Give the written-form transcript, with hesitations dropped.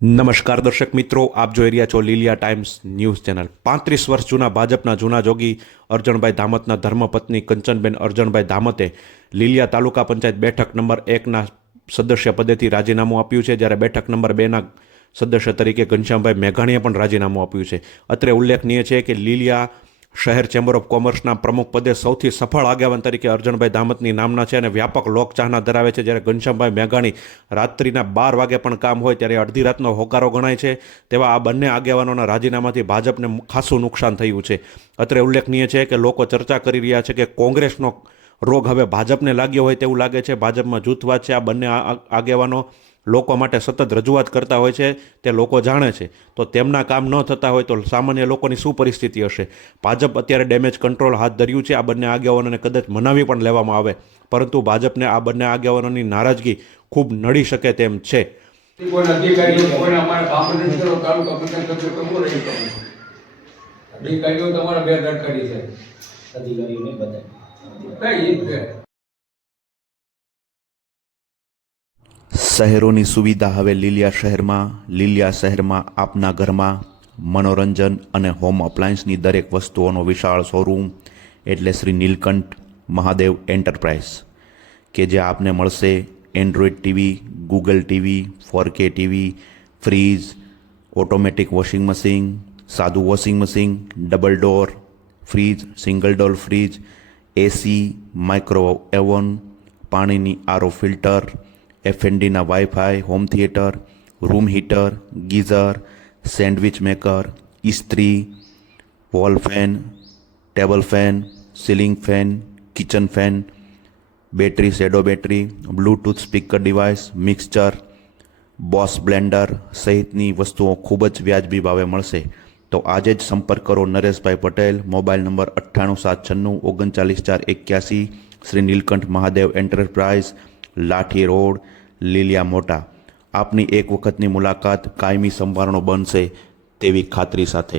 નમસ્કાર દર્શક મિત્રો, આપ જોઈ રહ્યા છો લીલિયા ટાઈમ્સ ન્યૂઝ ચેનલ। 35 વર્ષ જૂના ભાજપના જૂના જોગી અરજણભાઈ ધામતના ધર્મપત્ની કંચનબેન અરજણભાઈ ધામતે લીલિયા તાલુકા પંચાયત બેઠક નંબર 1ના સદસ્ય પદેથી રાજીનામું આપ્યું છે, જ્યારે બેઠક નંબર 2ના સદસ્ય તરીકે ઘનશ્યામભાઈ મેઘાણીએ પણ રાજીનામું આપ્યું છે। અત્રે ઉલ્લેખનીય છે કે લીલિયા શહેર ચેમ્બર ઓફ કોમર્સના પ્રમુખ પદે સૌથી સફળ આગેવાન તરીકે અરજણભાઈ ધામતની નામના છે અને વ્યાપક લોકચાહના ધરાવે છે, જ્યારે ઘનશ્યામભાઈ મેઘાણી રાત્રિના 12 વાગે પણ કામ હોય ત્યારે અડધી રાતનો હોકારો ગણાય છે। તેવા આ બંને આગેવાનોના રાજીનામાથી ભાજપને ખાસું નુકસાન થયું છે। અત્રે ઉલ્લેખનીય છે કે લોકો ચર્ચા કરી રહ્યા છે કે કોંગ્રેસનો રોગ હવે ભાજપને લાગ્યો હોય તેવું લાગે છે। ભાજપમાં જૂથવાદ છે। આ બંને આગેવાનો લોકો માટે સતત રજૂઆત કરતા હોય છે, તે લોકો જાણે છે। તો તેમના કામ ન થતા હોય તો સામાન્ય લોકોની શું પરિસ્થિતિ હશે? ભાજપ અત્યારે ડેમેજ કંટ્રોલ હાથ ધર્યું છે। આ બંને આગેવાનોને કદાચ મનાવી પણ લેવામાં આવે, પરંતુ ભાજપને આ બંને આગેવાનોની નારાજગી ખૂબ નડી શકે તેમ છે। શહેરોની સુવિધા હવે લીલિયા શહેરમાં આપના ઘરમાં મનોરંજન અને હોમ અપ્લાયન્સની દરેક વસ્તુઓનો વિશાળ શોરૂમ એટલે શ્રી નીલકંઠ મહાદેવ એન્ટરપ્રાઇઝ, કે જે આપને મળશે Android TV, Google TV, 4K TV, fridge, automatic washing machine, સાદું washing machine, double door fridge, single door fridge, AC, micro oven, પાણીની આરો ફિલ્ટર, F&Dના wifi, home theatre, room heater, geyser, sandwich maker, ઇસ્ત્રી, wall fan, table fan, ceiling fan, kitchen fan, battery શેડો battery, Bluetooth speaker device, mixture, Bose blender સહિતની વસ્તુઓ ખૂબ જ વ્યાજબી ભાવે મળશે। તો આજે જ સંપર્ક કરો Nareshbhai Patel, mobile number 9876939481, Shri Neelkanth Mahadev enterprise, Lathi road, Liliya Mota. આપની એક વખતની મુલાકાત કાયમી સંભારણો બનશે તેવી ખાતરી સાથે।